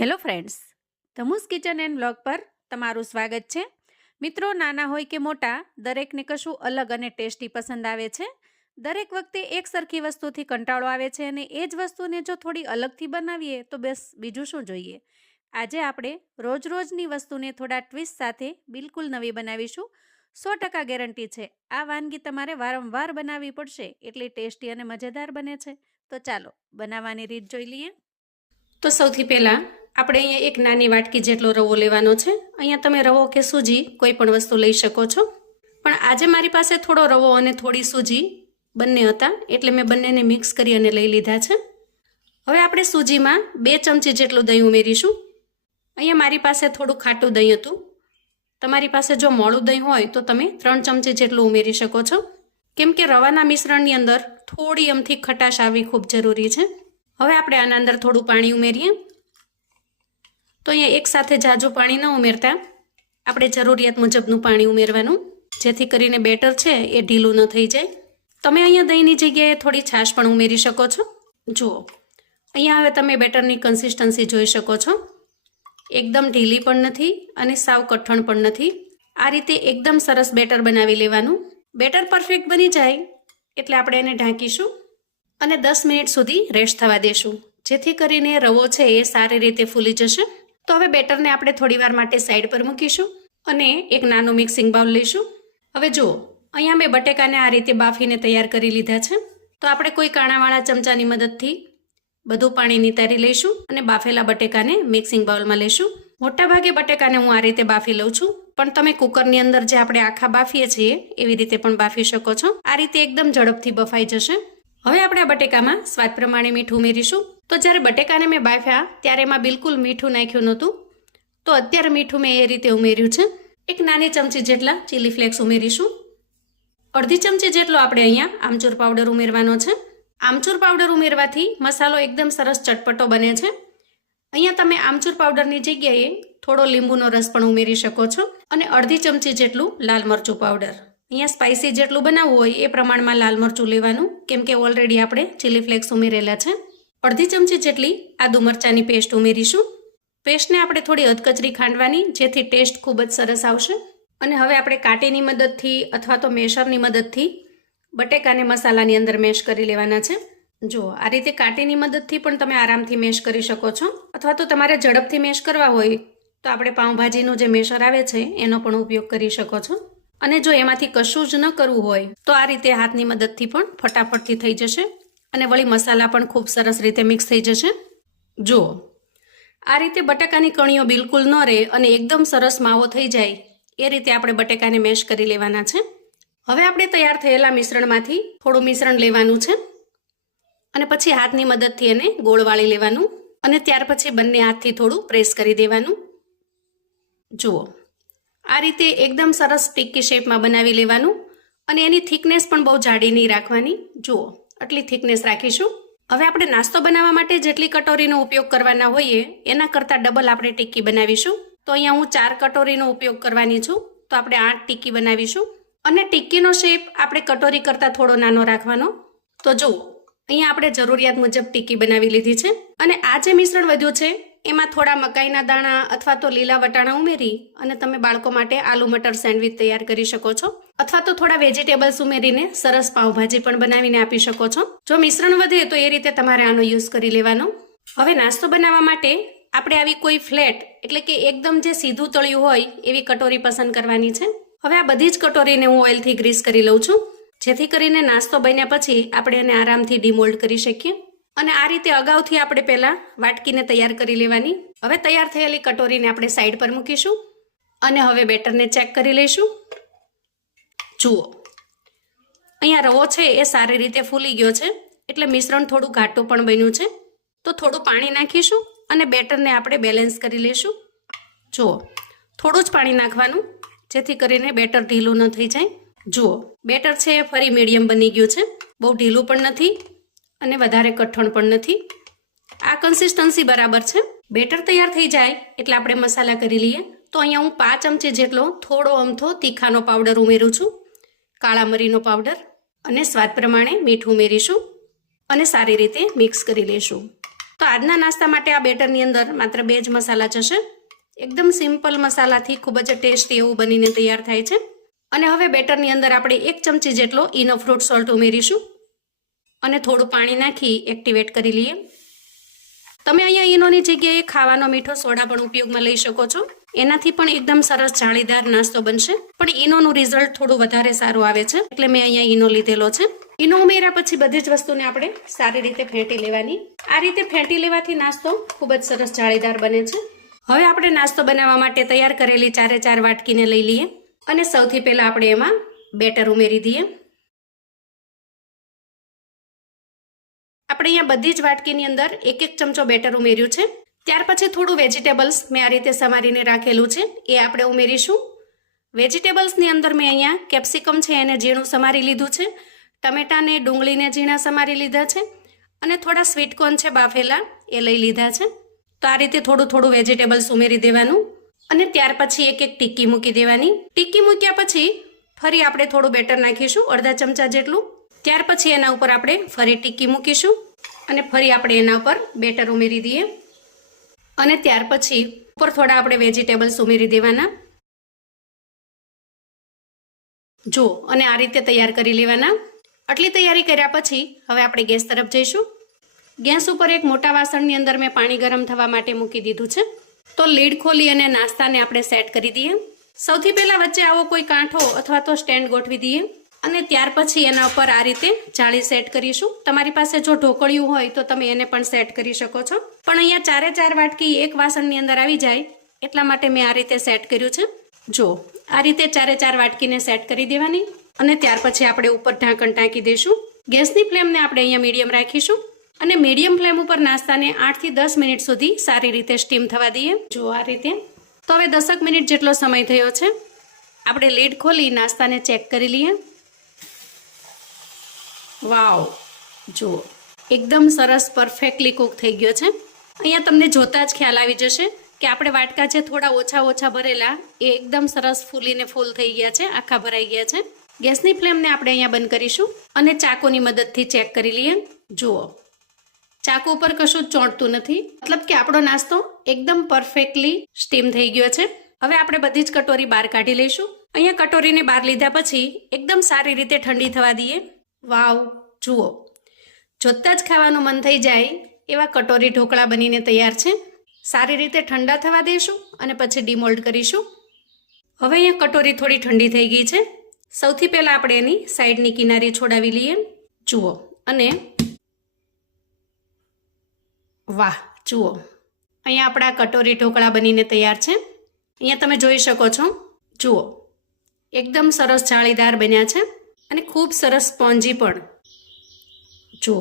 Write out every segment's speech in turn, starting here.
Hello friends, Dhamu's kitchen and blog પર તમારું સ્વાગત છે. મિત્રો, નાના હોય કે મોટા, દરેકને કશું અલગ અને ટેસ્ટી પસંદ આવે છે. દરેક વખતે એક સરખી વસ્તુથી કંટાળો આવે છે અને એ જ વસ્તુને જો થોડી અલગથી બનાવીએ તો બસ બીજું શું જોઈએ. આજે આપણે રોજની વસ્તુને થોડા ટ્વિસ્ટ સાથે બિલકુલ નવી બનાવીશું. 100% ગેરંટી છે આ વાનગી તમારે વારંવાર બનાવવી પડશે, એટલી ટેસ્ટી અને મજેદાર બને છે. તો ચાલો બનાવવાની રીત જોઈ લઈએ. તો સૌથી પહેલાં આપણે અહીંયા એક નાની વાટકી જેટલો રવો લેવાનો છે. અહીંયા તમે રવો કે સૂજી કોઈ પણ વસ્તુ લઈ શકો છો, પણ આજે મારી પાસે થોડો રવો અને થોડી સૂજી બંને હતા, એટલે મેં બંનેને મિક્સ કરી અને લઈ લીધા છે. હવે આપણે સૂજીમાં 2 ચમચી જેટલું દહીં ઉમેરીશું. અહીંયા મારી પાસે થોડું ખાટું દહીં હતું. તમારી પાસે જો મોળું દહીં હોય તો તમે 3 ચમચી જેટલું ઉમેરી શકો છો, કેમ કે રવાના મિશ્રણની અંદર થોડી અમથી ખટાશ આવવી ખૂબ જરૂરી છે. હવે આપણે આના અંદર થોડું પાણી ઉમેરીએ. તો અહીંયા એકસાથે ઝાઝું પાણી ન ઉમેરતા આપણે જરૂરિયાત મુજબનું પાણી ઉમેરવાનું, જેથી કરીને બેટર છે એ ઢીલું ન થઈ જાય. તમે અહીંયા દહીંની જગ્યાએ થોડી છાશ પણ ઉમેરી શકો છો. જુઓ, અહીંયા હવે તમે બેટરની કન્સિસ્ટન્સી જોઈ શકો છો. એકદમ ઢીલી પણ નથી અને સાવ કઠણ પણ નથી. આ રીતે એકદમ સરસ બેટર બનાવી લેવાનું. બેટર પરફેક્ટ બની જાય એટલે આપણે એને ઢાંકીશું અને 10 મિનિટ સુધી રેસ્ટ થવા દેશું, જેથી કરીને રવો છે એ સારી રીતે ફૂલી જશે. તો હવે બેટરને આપણે થોડીવાર માટે સાઈડ પર મૂકીશું અને એક નાનું મિક્સિંગ બાઉલ લઈશું. હવે જુઓ, અહીંયા મેં બટેકાને આ રીતે બાફીને તૈયાર કરી લીધા છે. તો આપણે કોઈ કાણાવાળા ચમચાની મદદથી બધું પાણી નિતારી લઈશું અને બાફેલા બટેકાને મિક્સિંગ બાઉલમાં લઈશું. મોટાભાગે બટેકાને હું આ રીતે બાફી લઉં છું, પણ તમે કુકરની અંદર જે આપણે આખા બાફીએ છીએ એવી રીતે પણ બાફી શકો છો. આ રીતે એકદમ ઝડપથી બફાઈ જશે. હવે આપણે આ બટેકામાં સ્વાદ પ્રમાણે મીઠું ઉમેરીશું. તો જ્યારે બટેકાને મેં બાફ્યા ત્યારે એમાં બિલકુલ મીઠું નાખ્યું નહોતું, તો અત્યારે મીઠું મેં એ રીતે ઉમેર્યું છે. એક નાની ચમચી જેટલા ચીલી ફ્લેક્સ ઉમેરીશું. અડધી ચમચી જેટલો આપણે અહીંયા આમચૂર પાવડર ઉમેરવાનો છે. આમચૂર પાવડર ઉમેરવાથી મસાલો એકદમ સરસ ચટપટો બને છે. અહીંયા તમે આમચૂર પાવડરની જગ્યાએ થોડો લીંબુનો રસ પણ ઉમેરી શકો છો અને અડધી ચમચી જેટલું લાલ મરચું પાવડર. અહીંયા સ્પાઇસી જેટલું બનાવવું હોય એ પ્રમાણમાં લાલ મરચું લેવાનું, કેમ કે ઓલરેડી આપણે ચીલી ફ્લેક્સ ઉમેરેલા છે. અડધી ચમચી જેટલી આદુ મરચાંની પેસ્ટ ઉમેરીશું. પેસ્ટને આપણે થોડી અધકચરી ખાંડવાની, જેથી ટેસ્ટ ખૂબ જ સરસ આવશે. અને હવે આપણે કાંટીની મદદથી અથવા તો મેશરની મદદથી બટેકાને મસાલાની અંદર મેશ કરી લેવાના છે. જો આ રીતે કાંટીની મદદથી પણ તમે આરામથી મેશ કરી શકો છો, અથવા તો તમારે ઝડપથી મેશ કરવા હોય તો આપણે પાઉંભાજીનું જે મેશર આવે છે એનો પણ ઉપયોગ કરી શકો છો. અને જો એમાંથી કશું જ ન કરવું હોય તો આ રીતે હાથની મદદથી પણ ફટાફટથી થઈ જશે અને વળી મસાલા પણ ખૂબ સરસ રીતે મિક્સ થઈ જશે. જુઓ, આ રીતે બટાકાની કણીઓ બિલકુલ ન રહે અને એકદમ સરસ માવો થઈ જાય એ રીતે આપણે બટેકાને મેશ કરી લેવાના છે. હવે આપણે તૈયાર થયેલા મિશ્રણમાંથી થોડું મિશ્રણ લેવાનું છે અને પછી હાથની મદદથી એને ગોળ વાળી લેવાનું અને ત્યાર પછી બંને હાથથી થોડું પ્રેસ કરી દેવાનું. જુઓ, આ રીતે એકદમ સરસ ટિક્કી શેપમાં બનાવી લેવાનું અને એની થિકનેસ પણ બહુ જાડી નહીં રાખવાની. જુઓ, આટલી થિકનેસ રાખીશું. હવે આપણે નાસ્તો બનાવવા માટે જેટલી કટોરીનો ઉપયોગ કરવાના હોઈએ એના કરતાં ડબલ આપણે ટિક્કી બનાવીશું. તો અહીંયા હું 4 કટોરીનો ઉપયોગ કરવાની છું, તો આપણે 8 ટિક્કી બનાવીશું. અને ટિક્કીનો શેપ આપણે કટોરી કરતાં થોડો નાનો રાખવાનો. તો જુઓ, અહીંયા આપણે જરૂરિયાત મુજબ ટિક્કી બનાવી લીધી છે. અને આ જે મિશ્રણ વધ્યું છે એમાં થોડા મકાઈના દાણા અથવા તો લીલા વટાણા ઉમેરી અને તમે બાળકો માટે આલુ મટર સેન્ડવિચ તૈયાર કરી શકો છો, અથવા તો થોડા વેજીટેબલ્સ ઉમેરીને સરસ પાઉંભાજી પણ બનાવીને આપી શકો છો. જો મિશ્રણ વધે તો એ રીતે તમારે આનો યુઝ કરી લેવાનો. હવે નાસ્તો બનાવવા માટે આપણે આવી કોઈ ફ્લેટ એટલે કે એકદમ જે સીધું તળિયું હોય એવી કટોરી પસંદ કરવાની છે. હવે આ બધી જ કટોરીને હું ઓઇલથી ગ્રીસ કરી લઉં છું, જેથી કરીને નાસ્તો બન્યા પછી આપણે એને આરામથી ડિમોલ્ડ કરી શકીએ. અને આ રીતે અગાઉથી આપણે પહેલાં વાટકીને તૈયાર કરી લેવાની. હવે તૈયાર થયેલી કટોરીને આપણે સાઈડ પર મૂકીશું અને હવે બેટરને ચેક કરી લઈશું. જુઓ, અહીંયા રવો છે એ સારી રીતે ફૂલી ગયો છે, એટલે મિશ્રણ થોડું ઘાટું પણ બન્યું છે. તો થોડું પાણી નાખીશું અને બેટરને આપણે બેલેન્સ કરી લઈશું. જુઓ, થોડું જ પાણી નાખવાનું, જેથી કરીને બેટર ઢીલું ન થઈ જાય. જુઓ, બેટર છે એ ફરી મીડિયમ બની ગયું છે, બહુ ઢીલું પણ નથી અને વધારે કઠણ પણ નથી. આ કન્સિસ્ટન્સી બરાબર છે. બેટર તૈયાર થઈ જાય એટલે આપણે મસાલા કરી લઈએ. તો અહીંયા હું 5 ચમચી જેટલો થોડો અમથો તીખાનો પાવડર ઉમેરું છું, કાળા મરીનો પાવડર, અને સ્વાદ પ્રમાણે મીઠું ઉમેરીશું અને સારી રીતે મિક્સ કરી લઈશું. તો આજના નાસ્તા માટે આ બેટરની અંદર માત્ર 2 જ મસાલા જશે. એકદમ સિમ્પલ મસાલાથી ખૂબ જ ટેસ્ટી એવું બનીને તૈયાર થાય છે. અને હવે બેટરની અંદર આપણે 1 ચમચી જેટલો ઇનો ફ્રૂટ સોલ્ટ ઉમેરીશું અને થોડું પાણી નાખી એક્ટિવેટ કરી લઈએ. તમે અહીંયા ઈનોની જગ્યાએ ખાવાનો મીઠો સોડા પણ ઉપયોગમાં લઈ શકો છો. એનાથી પણ એકદમ સરસ જાળીદાર નાસ્તો બનશે. પણ ઈનોનું રિઝલ્ટ થોડું વધારે સારું આવે છે, એટલે મેં અહીંયા ઈનો લીધેલો છે. ઈનો ઉમેર્યા પછી બધી જ વસ્તુને આપણે સારી રીતે ફેંટી લેવાની. આ રીતે ફેંટી લેવાથી નાસ્તો ખૂબ જ સરસ જાળીદાર બને છે. હવે આપણે નાસ્તો બનાવવા માટે તૈયાર કરેલી 4 વાટકીને લઈ લઈએ અને સૌથી પહેલા આપણે એમાં બેટર ઉમેરી દઈએ. આપણે અહીંયા બધી જ વાટકીની અંદર 1 ચમચો બેટર ઉમેર્યું છે. ત્યાર પછી થોડું વેજીટેબલ્સ મેં આ રીતે સમારીને રાખેલું છે, એ આપણે ઉમેરીશું. વેજીટેબલ્સની અંદર મેં અહીંયા કેપ્સિકમ છે એને ઝીણું સમારી લીધું છે, ટમેટાને ડુંગળીને ઝીણા સમારી લીધા છે અને થોડા સ્વીટ કોર્ન છે બાફેલા એ લઈ લીધા છે. તો આ રીતે થોડું વેજીટેબલ્સ ઉમેરી દેવાનું અને ત્યાર પછી એક ટીક્કી મૂકી દેવાની. ટીક્કી મૂક્યા પછી ફરી આપણે થોડું બેટર નાખીશું, અડધા ચમચા જેટલું. ત્યાર પછી એના ઉપર આપણે ફરી ટીક્કી મૂકીશું અને ફરી આપણે એના ઉપર બેટર ઉમેરી દઈએ અને ત્યાર પછી ઉપર થોડા આપણે વેજીટેબલ્સ ઉમેરી દેવાના. જો અને આ રીતે તૈયાર કરી લેવાના. આટલી તૈયારી કર્યા પછી હવે આપણે ગેસ તરફ જઈશું. ગેસ ઉપર એક મોટા વાસણની અંદર મેં પાણી ગરમ થવા માટે મૂકી દીધું છે. તો લીડ ખોલી અને નાસ્તાને આપણે સેટ કરી દઈએ. સૌથી પહેલા વચ્ચે આવો કોઈ કાંઠો અથવા તો સ્ટેન્ડ ગોઠવી દઈએ અને ત્યાર પછી એના ઉપર આ રીતે જાળી સેટ કરીશું. તમારી પાસે જો ઢોકળિયું હોય તો તમે એને પણ સેટ કરી શકો છો, પણ અહીંયા 4 વાટકી એક વાસણની અંદર આવી જાય એટલા માટે મેં આ રીતે સેટ કર્યું છે. જો આ રીતે 4 વાટકીને સેટ કરી દેવાની અને ત્યાર પછી આપણે ઉપર ઢાંકણ ઢાંકી દઈશું. ગેસની ફ્લેમને આપણે અહીંયા મીડિયમ રાખીશું અને મીડિયમ ફ્લેમ ઉપર નાસ્તાને 8 થી 10 મિનિટ સુધી સારી રીતે સ્ટીમ થવા દઈએ. જો આ રીતે. તો હવે 10 મિનિટ જેટલો સમય થયો છે. આપણે લીડ ખોલી નાસ્તાને ચેક કરી લઈએ. વાવ, જુઓ એકદમ સરસ પરફેક્ટલી કૂક થઈ ગયો છે. અહીંયા તમને જોતા જ ખ્યાલ આવી જશે કે આપણે વાટકા જે થોડા ઓછા ભરેલા એ એકદમ સરસ ફૂલીને ફૂલ થઈ ગયા છે, આખા ભરાઈ ગયા છે. ગેસની ફ્લેમને આપણે અહીંયા બંધ કરીશું અને ચાકુની મદદથી ચેક કરી લઈએ. જુઓ ચાકુ ઉપર કશું જ ચોંટતું નથી, મતલબ કે આપણો નાસ્તો એકદમ પરફેક્ટલી સ્ટીમ થઈ ગયો છે. હવે આપણે બધી જ કટોરી બહાર કાઢી લઈશું. અહીંયા કટોરીને બહાર લીધા પછી એકદમ સારી રીતે ઠંડી થવા દઈએ. વાવ, જુઓ જોતા જ ખાવાનું મન થઈ જાય એવા કટોરી ઢોકળા બનીને તૈયાર છે. સારી રીતે ઠંડા થવા દઈશું અને પછી ડીમોલ્ડ કરીશું. હવે અહીંયા કટોરી થોડી ઠંડી થઈ ગઈ છે. સૌથી પહેલા આપણે એની સાઈડની કિનારી છોડાવી લઈએ. જુઓ અને વાહ, જુઓ અહીંયા આપણા કટોરી ઢોકળા બનીને તૈયાર છે. અહીંયા તમે જોઈ શકો છો. જુઓ એકદમ સરસ જાળીદાર બન્યા છે અને ખૂબ સરસ સ્પોન્જી પણ. જુઓ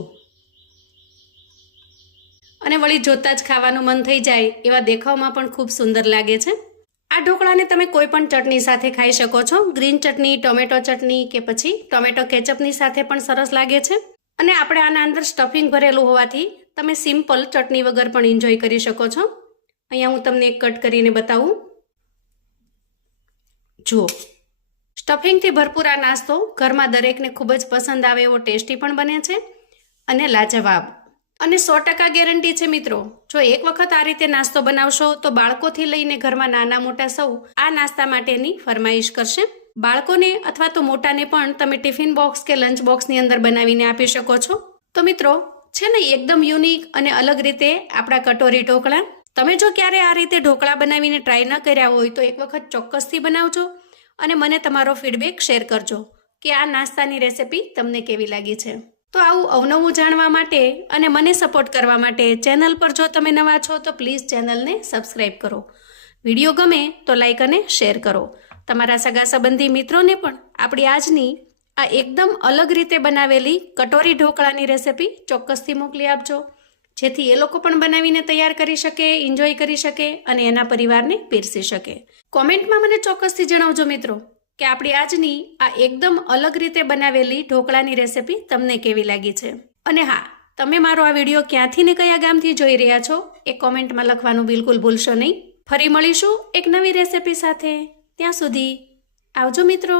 અને વળી જોતા જ ખાવાનું મન થઈ જાય એવા દેખાવમાં પણ ખૂબ સુંદર લાગે છે. આ ઢોકળાને તમે કોઈ પણ ચટણી સાથે ખાઈ શકો છો. ગ્રીન ચટણી, ટોમેટો ચટણી કે પછી ટોમેટો કેચઅપની સાથે પણ સરસ લાગે છે. અને આપણે આના અંદર સ્ટફિંગ ભરેલું હોવાથી તમે સિમ્પલ ચટણી વગર પણ એન્જોય કરી શકો છો. અહીંયા હું તમને એક કટ કરીને બતાવું. જુઓ સ્ટફિંગથી ભરપૂર આ નાસ્તો ઘરમાં દરેકને ખૂબ જ પસંદ આવે એવો ટેસ્ટી પણ બને છે અને લાજવાબ. અને 100% ગેરંટી છે મિત્રો, જો એક વખત આ રીતે નાસ્તો બનાવશો તો બાળકોથી લઈને ઘરમાં નાના મોટા સૌ આ નાસ્તા માટેની ફરમાઈશ કરશે. બાળકોને અથવા તો મોટાને પણ તમે ટિફિન બોક્સ કે લંચ બોક્સની અંદર બનાવીને આપી શકો છો. તો મિત્રો છે ને એકદમ યુનિક અને અલગ રીતે આપણા કટોરી ઢોકળા. તમે જો ક્યારે આ રીતે ઢોકળા બનાવીને ટ્રાય ન કર્યા હોય તો એક વખત ચોક્કસથી બનાવજો અને મને તમારો ફીડબેક શેર કરજો કે આ નાસ્તાની રેસિપી તમને કેવી લાગી છે. તો આવું અવનવું જાણવા માટે અને મને સપોર્ટ કરવા માટે ચેનલ પર જો તમે નવા છો તો પ્લીઝ ચેનલને સબસ્ક્રાઈબ કરો. વિડીયો ગમે તો લાઈક અને શેર કરો. તમારા સગા સંબંધી મિત્રોને પણ આપણી આજની આ એકદમ અલગ રીતે બનાવેલી કટોરી ઢોકળાની રેસિપી ચોક્કસથી મોકલી આપજો, જેથી એ લોકો પણ બનાવીને તૈયાર કરી શકે, એન્જોય કરી શકે અને એના પરિવારને પીરસી શકે. કોમેન્ટમાં મને ચોક્કસથી જણાવજો મિત્રો કે આપણી આજની આ એકદમ અલગ રીતે બનાવેલી ઢોકળાની રેસિપી તમને કેવી લાગી છે. અને હા, તમે મારો આ વિડીયો ક્યાંથી ને કયા ગામથી જોઈ રહ્યા છો એ કોમેન્ટમાં લખવાનું બિલકુલ ભૂલશો નહીં. ફરી મળીશું એક નવી રેસિપી સાથે. ત્યાં સુધી આવજો મિત્રો.